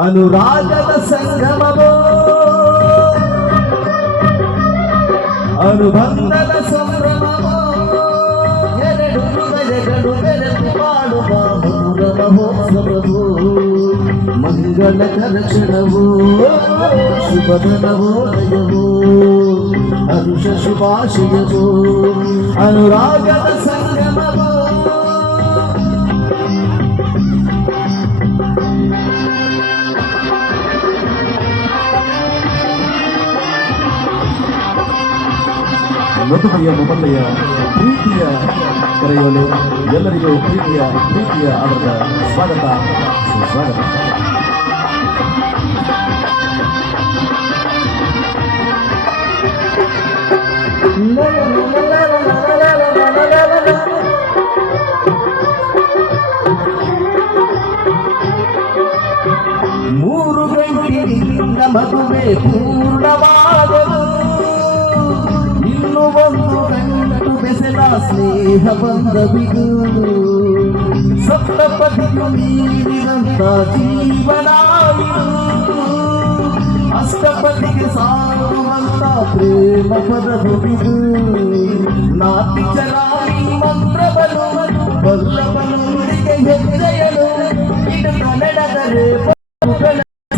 అనురాగల సంగమో అనుబంధన సంభ్రమము. ఎరడు ఎరడు ఎరడు పాడు మహోత్సవము. ಶುಭದ ನವೋದಯವೋ ಹರುಷ ಶುಭಾಶಯವೋ ಅನುರಾಗದ ಸಂಗಮವೋ ಮಧುಮಯ್ಯ ಮೊಬಲ್ಲಯ್ಯ ಪ್ರೀತಿಯ ಕರೆಯಲು ಎಲ್ಲರಿಗೂ ಪ್ರೀತಿಯ ಪ್ರೀತಿಯ ಆಧಾರದ ಸ್ವಾಗತ ಸುಸ್ವಾಗತ ಮೂರು ಗಂಟೆಯಿಂದ ಮದುವೆ ಪೂರ್ಣವಾಗಲು ಇನ್ನು ಒಂದು ಗಂಟು ಬೆಸೆದ ಸ್ನೇಹ ಬಂಧವಿದು ಸಪ್ತಪದಿಯು ನೀಡಿದಂತ ಜೀವನಾಯಿತು ಅಷ್ಟಪದಿಗೆ ಸಾರುವಂತ ಪ್ರೇಮ ಪದವಿದು ನಾತಿ ಚರಾಯಿ ಮಂತ್ರವನು ಬಲ್ಲವನೊಂದಿಗೆ